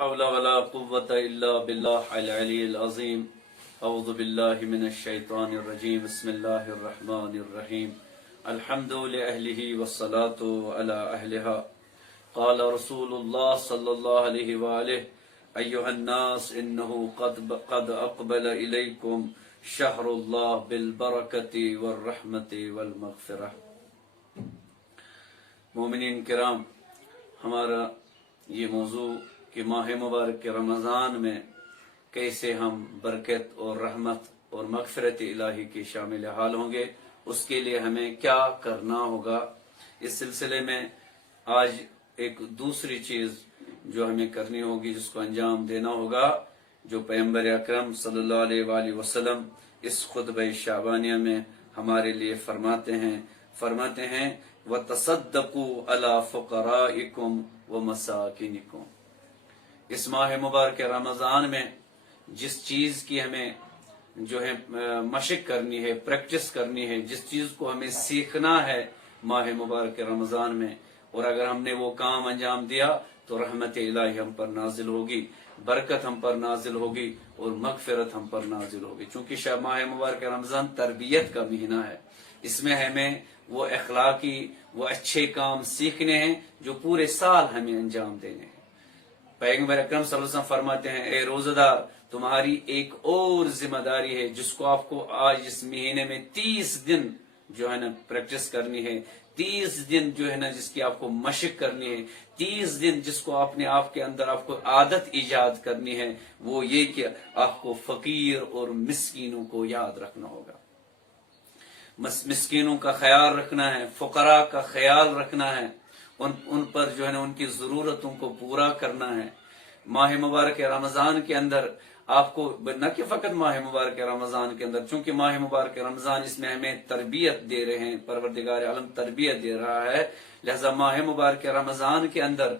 حول ولا قوة إلا بالله العلي العظيم. أعوذ بالله من الشيطان الرجيم. بسم الله الرحمن الرحيم. الحمد لأهله والصلاة على أهلها. قال رسول الله صلى الله عليه وآله: أيها الناس إنه قد أقبل إليكم شهر الله بالبركة والرحمة والمغفرة. مومنین کرام، ہمارا یہ موضوع کہ ماہ مبارک کے رمضان میں کیسے ہم برکت اور رحمت اور مغفرت الہی کے شامل حال ہوں گے، اس کے لیے ہمیں کیا کرنا ہوگا. اس سلسلے میں آج ایک دوسری چیز جو ہمیں کرنی ہوگی، جس کو انجام دینا ہوگا، جو پیغمبر اکرم صلی اللہ علیہ وآلہ وسلم اس خطبہ شعبانیہ میں ہمارے لیے فرماتے ہیں وَتَصَدَّقُوا عَلَى فُقَرَائِكُمْ وَمَسَاكِنِكُمْ. اس ماہ مبارک رمضان میں جس چیز کی ہمیں جو ہے مشق کرنی ہے، پریکٹس کرنی ہے، جس چیز کو ہمیں سیکھنا ہے ماہ مبارک رمضان میں، اور اگر ہم نے وہ کام انجام دیا تو رحمت الہی ہم پر نازل ہوگی، برکت ہم پر نازل ہوگی اور مغفرت ہم پر نازل ہوگی. چونکہ ماہ مبارک رمضان تربیت کا مہینہ ہے، اس میں ہمیں وہ اخلاقی وہ اچھے کام سیکھنے ہیں جو پورے سال ہمیں انجام دینے ہیں. پیغمبر اکرم صلی اللہ علیہ وسلم فرماتے ہیں: اے روزہ دار، تمہاری ایک اور ذمہ داری ہے جس کو آپ کو آج اس مہینے میں 30 دن جو ہے نا پریکٹس کرنی ہے، 30 دن جو ہے نا جس کی آپ کو مشق کرنی ہے، 30 دن جس کو آپ نے آپ کے اندر آپ کو عادت ایجاد کرنی ہے. وہ یہ کہ آپ کو فقیر اور مسکینوں کو یاد رکھنا ہوگا، مسکینوں کا خیال رکھنا ہے، فقراء کا خیال رکھنا ہے، ان پر جو ہے نا ان کی ضرورتوں کو پورا کرنا ہے. ماہ مبارک رمضان کے اندر آپ کو نہ کہ فقط ماہ مبارک رمضان کے اندر، چونکہ ماہ مبارک رمضان اس میں ہمیں تربیت دے رہے ہیں، پروردگار عالم تربیت دے رہا ہے، لہذا ماہ مبارک رمضان کے اندر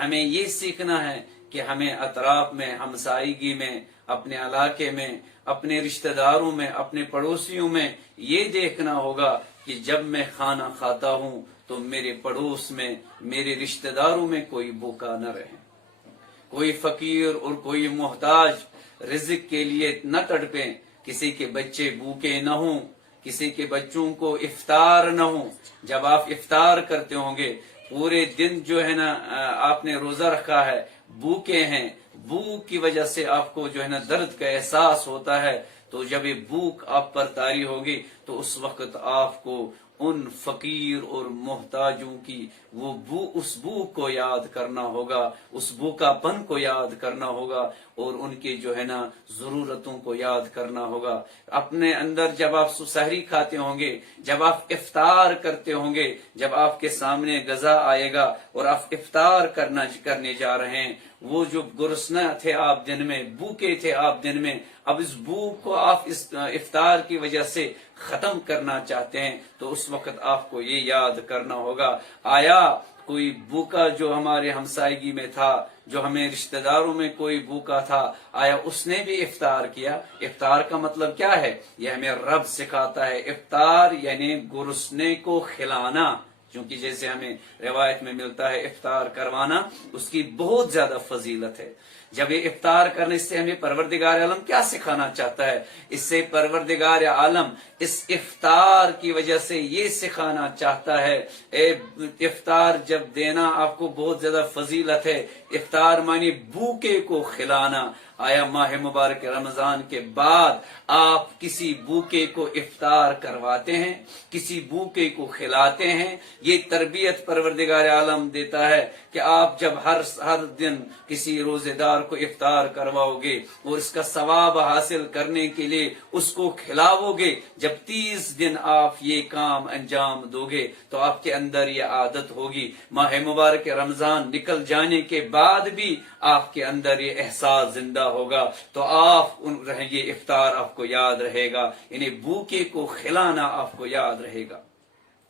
ہمیں یہ سیکھنا ہے کہ ہمیں اطراف میں، ہمسائیگی میں، اپنے علاقے میں، اپنے رشتہ داروں میں، اپنے پڑوسیوں میں یہ دیکھنا ہوگا کہ جب میں کھانا کھاتا ہوں تو میرے پڑوس میں، میرے رشتہ داروں میں کوئی بھوکا نہ رہے، کوئی فقیر اور کوئی محتاج رزق کے لیے نہ تڑپیں، کسی کے بچے بھوکے نہ ہوں، کسی کے بچوں کو افطار نہ ہوں. جب آپ افطار کرتے ہوں گے، پورے دن جو ہے نا آپ نے روزہ رکھا ہے، بھوکے ہیں، بھوک کی وجہ سے آپ کو جو ہے نا درد کا احساس ہوتا ہے، تو جب یہ بھوک آپ پر طاری ہوگی تو اس وقت آپ کو ان فقیر اور محتاجوں کی اس بھوک کو یاد کرنا ہوگا، اس بھوکا پن کو یاد کرنا ہوگا، اور ان کی جو ہے نا ضرورتوں کو یاد کرنا ہوگا. اپنے اندر جب آپ سحری کھاتے ہوں گے، جب آپ افطار کرتے ہوں گے، جب آپ کے سامنے غذا آئے گا اور آپ افطار کرنے جا رہے ہیں، وہ جو گرسنہ تھے آپ دن میں، بھوکے تھے آپ دن میں، اب اس بھوک کو آپ اس افطار کی وجہ سے ختم کرنا چاہتے ہیں، تو اس وقت آپ کو یہ یاد کرنا ہوگا، آیا کوئی بھوکا جو ہمارے ہمسائیگی میں تھا، جو ہمیں رشتہ داروں میں کوئی بھوکا تھا، آیا اس نے بھی افطار کیا؟ افطار کا مطلب کیا ہے؟ یہ ہمیں رب سکھاتا ہے. افطار یعنی گرسنے کو کھلانا، کیونکہ جیسے ہمیں روایت میں ملتا ہے افطار کروانا اس کی بہت زیادہ فضیلت ہے. جب یہ افطار کرنے سے ہمیں پروردگار عالم کیا سکھانا چاہتا ہے؟ اس سے پروردگار عالم اس افطار کی وجہ سے یہ سکھانا چاہتا ہے، افطار جب دینا آپ کو بہت زیادہ فضیلت ہے. افطار معنی بھوکے کو کھلانا. آیا ماہ مبارک رمضان کے بعد آپ کسی بھوکے کو افطار کرواتے ہیں، کسی بھوکے کو کھلاتے ہیں؟ یہ تربیت پروردگار عالم دیتا ہے کہ آپ جب ہر دن کسی روزے دار کو افطار کرواؤ گے اور اس کا ثواب حاصل کرنے کے لیے اس کو کھلاؤ گے، جب 30 دن آپ یہ کام انجام دو گے تو آپ کے اندر یہ عادت ہوگی. ماہ مبارک رمضان نکل جانے کے بعد بھی آپ کے اندر یہ احساس زندہ ہوگا، تو آپ یہ افطار آپ کو یاد رہے گا، یعنی بھوکے کو کھلانا آپ کو یاد رہے گا.